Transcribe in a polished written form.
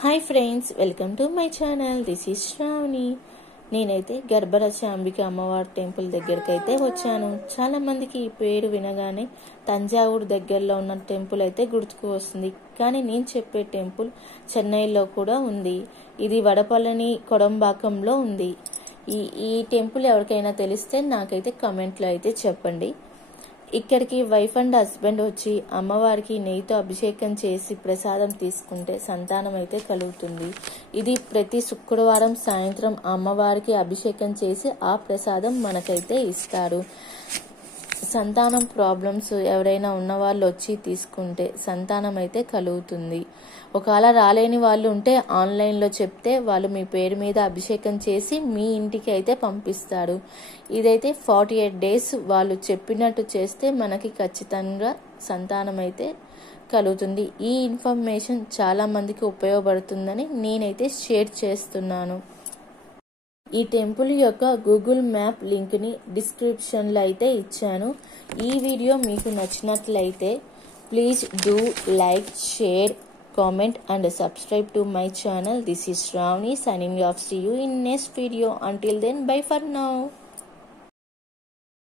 Hi friends, welcome to my channel. This is Sravani. నేనైతే గర్భరచాంబిక అమ్మవారి టెంపుల్ దగ్గరికి అయితే వచ్చాను. చాలా మందికి ఈ పేరు వినగానే తంజావూరు దగ్గరలో ఉన్న టెంపుల్ అయితే గుర్తుకు వస్తుంది. కానీ నేను చెప్పే టెంపుల్ చెన్నైలో కూడా ఉంది. ఇది వడపళని కొడంబాకంలో ఉంది. ఈ టెంపుల్ ఎవరికైనా తెలిస్తే నాకైతే కమెంట్లో అయితే చెప్పండి. ఇక్కడికి వైఫ్ అండ్ హస్బెండ్ వచ్చి అమ్మవారికి నెయ్యితో అభిషేకం చేసి ప్రసాదం తీసుకుంటే సంతానం అయితే కలుగుతుంది. ఇది ప్రతి శుక్రవారం సాయంత్రం అమ్మవారికి అభిషేకం చేసి ఆ ప్రసాదం మనకైతే ఇస్తారు. సంతానం ప్రాబ్లమ్స్ ఎవరైనా ఉన్న వాళ్ళు వచ్చి తీసుకుంటే సంతానం అయితే కలుగుతుంది. ఒకవేళ రాలేని వాళ్ళు ఉంటే ఆన్లైన్లో చెప్తే వాళ్ళు మీ పేరు మీద అభిషేకం చేసి మీ ఇంటికి అయితే పంపిస్తారు. ఇదైతే 48 days వాళ్ళు చెప్పినట్టు చేస్తే మనకి ఖచ్చితంగా సంతానం అయితే కలుగుతుంది. ఈ ఇన్ఫర్మేషన్ చాలా మందికి ఉపయోగపడుతుందని నేనైతే షేర్ చేస్తున్నాను. ఈ టెంపుల్ యొక్క గూగుల్ మ్యాప్ లింక్ ని డిస్క్రిప్షన్ లో అయితే ఇచ్చాను. ఈ వీడియో మీకు నచ్చినట్లయితే please do like, share, comment and subscribe to my channel. This is Shravani signing off. See you in next video. Until then, bye for now.